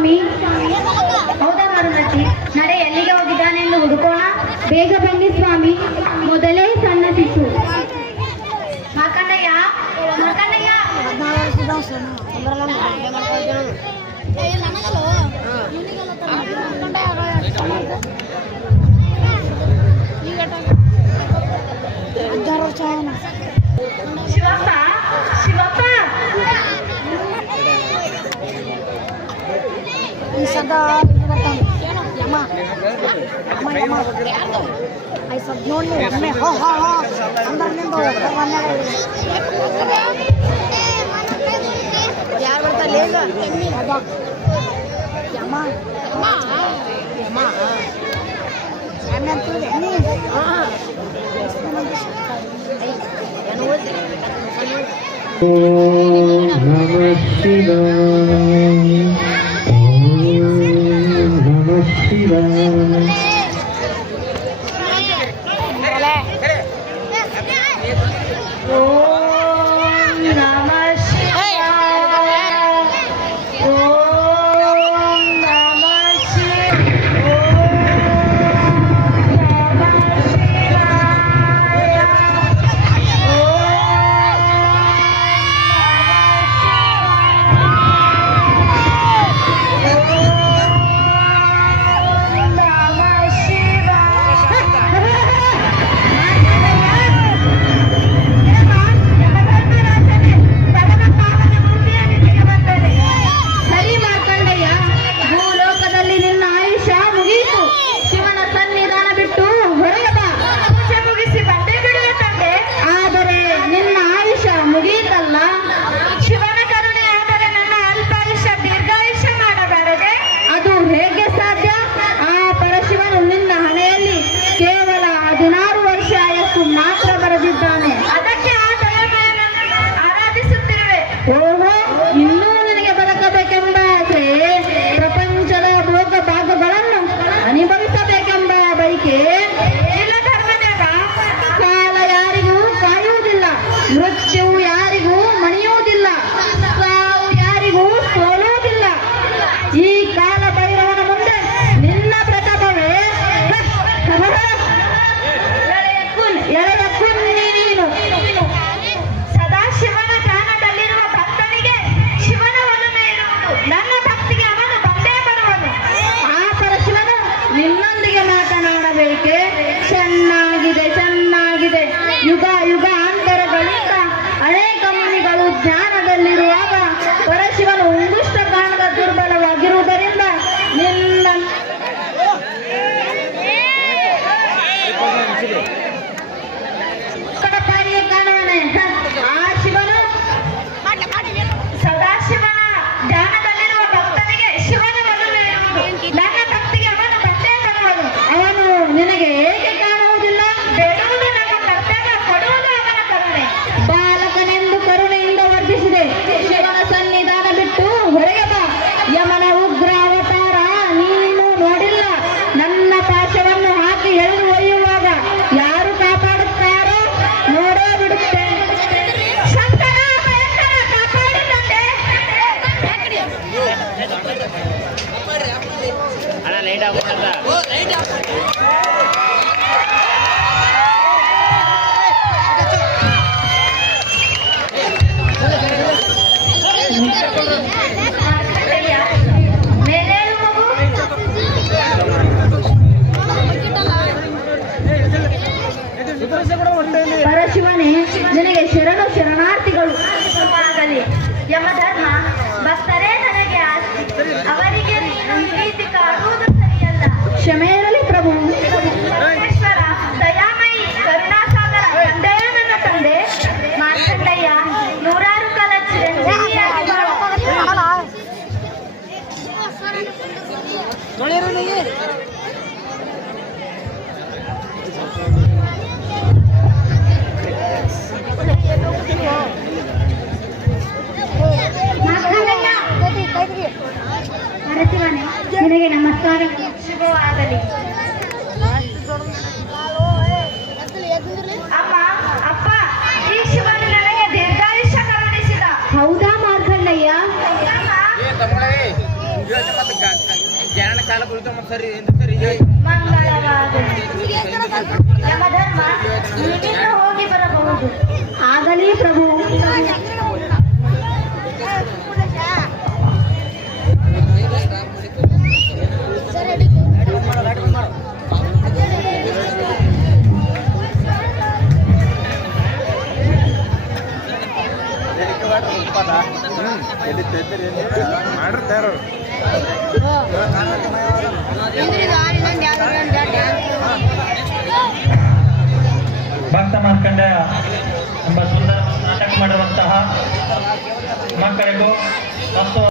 ಸ್ವಾಮಿ. ಹೌದಾ ಮಾರುನತಿ, ನಡೆ ಎಲ್ಲಿಗೆ ಹೋಗಿದ್ದಾನೆಂದು ಹುಡುಕೋಣ. ಬೇಗ ಬನ್ನಿ ಸ್ವಾಮಿ. ಮೊದಲೇ ಸಣ್ಣ ಶಿಶು. ಮಾಕಣ್ಣಯ್ಯ, ಮಾಕಣ್ಣಯ್ಯ. ಶಿವಪ್ಪ, ಶಿವಪ್ಪ. ಸದಾ ನೋಡಿ ಒಮ್ಮೆ ಹೋ ಹೋ ಹೋ ಅಂದ್ರಿಂದ ಯಾರು ಬರ್ತಾರೆ ಯಮ್ಮ ನಮಃ ಶಿವಾಯ, ನಮಃ ಶಿವಾಯ. ಮೃತ್ಯುವು ಯಾರಿಗೂ ಮಣಿಯುವುದಿಲ್ಲ, ಸಾವು ಯಾರಿಗೂ ಸೋಲುವುದಿಲ್ಲ. ಈ ಕಾಲ ಭೈರವನ ಮುಂದೆ ನಿನ್ನ ಪ್ರತಾಪವೇ ಎಳೆಯ ಕುನ್ನಿ ನೀನು. ಸದಾಶಿವನ ಧ್ಯಾನದಲ್ಲಿರುವ ಭಕ್ತನಿಗೆ ಶಿವನ ಒಲುಮೆ ಇರುವುದು. ನನ್ನ ಭಕ್ತಿಗೆ ಅವನು ಬಂದೇ ಬರುವನು. ಆ ಪರಶಿವನು ನಿನ್ನೊಂದಿಗೆ ಮಾತನಾಡಬೇಕೆ? ಚೆನ್ನಾಗಿದೆ, ಚೆನ್ನಾಗಿದೆ. ಯುಗ ಯುಗ ಅನೇಕ ಮುನಿಗಳು ಧ್ಯಾನದಲ್ಲಿರುವಾಗ ಪರಶಿವನು ಉಂಗುಷ್ಟ ಕಾಣದ ದುರ್ಬಲವಾಗಿರುವುದರಿಂದ ನಿನ್ನ ಕಡಪಾಯಿಗೆ ಕಾಣುವನೆ. ಆ ಶಿವನು ಸದಾಶಿವನ ಧ್ಯಾನದಲ್ಲಿರುವ ಭಕ್ತನಿಗೆ ಶಿವನ ಒಲುಮೆ ಇರುವುದು. ನನ್ನ ಭಕ್ತಿಗೆ ಅವನು ಬಂದೇ ಬರುವನು. ಅವನು ನಿನಗೆ ಹೇಗೆ ಕಾಣುವುದಿಲ್ಲ? ಬೇಡುವುದು ನಮ್ಮ ಕರ್ತವ್ಯ, ಕೊಡುವುದು ಅವನ ಕರುಣೆ. ಬಾಲಕನೆಂದು ಕರುಣೆಯಿಂದ ವರ್ಧಿಸಿದೆ. ಶಿವನ ಸನ್ನಿಧಾನ ಬಿಟ್ಟು ಹೊರಗೆ ಬಾ. ಯಮನ ಉಗ್ರ ಅವತಾರ ನೀನು ನೋಡಿಲ್ಲ. ನನ್ನ ಪಾಶವನ್ನು ಹಾಕಿ ಎಳೆದು ಒಯ್ಯುವಾಗ ಯಾರು ಕಾಪಾಡುತ್ತಾರೋ ನೋಡೇ ಬಿಡುತ್ತೆ. ಶಂಕರ ಭಯಂಕರ ಕಾಪಾಡಿದಂತೆ. ಮೇಲೇಳು ಮಗು. ಪರಶಿವನೇ, ನಿನಗೆ ಶರಣು ಶರಣಾರ್ಥಿಗಳು ಆಗಲಿ. ಯಮಧರ್ಮ ಭಕ್ತರೇ ನನಗೆ ಆಸ್ತಿ. ಅವರಿಗೆ ನೀನು ಈ ರೀತಿ ಕಾಡುವುದು ಸರಿಯಲ್ಲ. ಕ್ಷಮೆ ಇರಲಿ ಪ್ರಭು. ಪರಮೇಶ್ವರ ದಯಾಮಯಿ ಕರುಣಾಸಾಗರ ತಂದೆ, ನನ್ನ ತಂದೆ ಮಾರ್ಕಂಡಯ್ಯ ನೂರಾರು ಕಾಲ ಚಿರಂಜೀವಿಯಾಗಿ ಬಾಳು. ಪರಶಿವನೇ, ನಿನಗೆ ನಮಸ್ಕಾರ. ಶುಭವಾಗಲಿ. ಅಮ್ಮ, ಅಪ್ಪ, ಈ ಶಿವನು ನನಗೆ ದೀರ್ಘಾಯುಷ್ಯ ಕರುಣಿಸಿದ. ಹೌದಾ ಮಾರ್ಕಂಡಯ್ಯ? ಮಂಗಳವಾಗಲಿ. ಯಮಧರ್ಮ ನೀವಿನ್ನು ಹೋಗಿ ಬರಬಹುದು. ಆಗಲಿ ಪ್ರಭು. ಭಕ್ತ ಮಾರ್ಕಂಡೇಯ ಎಂಬ ಸುಂದರ ನಾಟಕ ಮಾಡಿರುವಂತಹ ಮಕ್ಕಳಿಗೂ ಮತ್ತು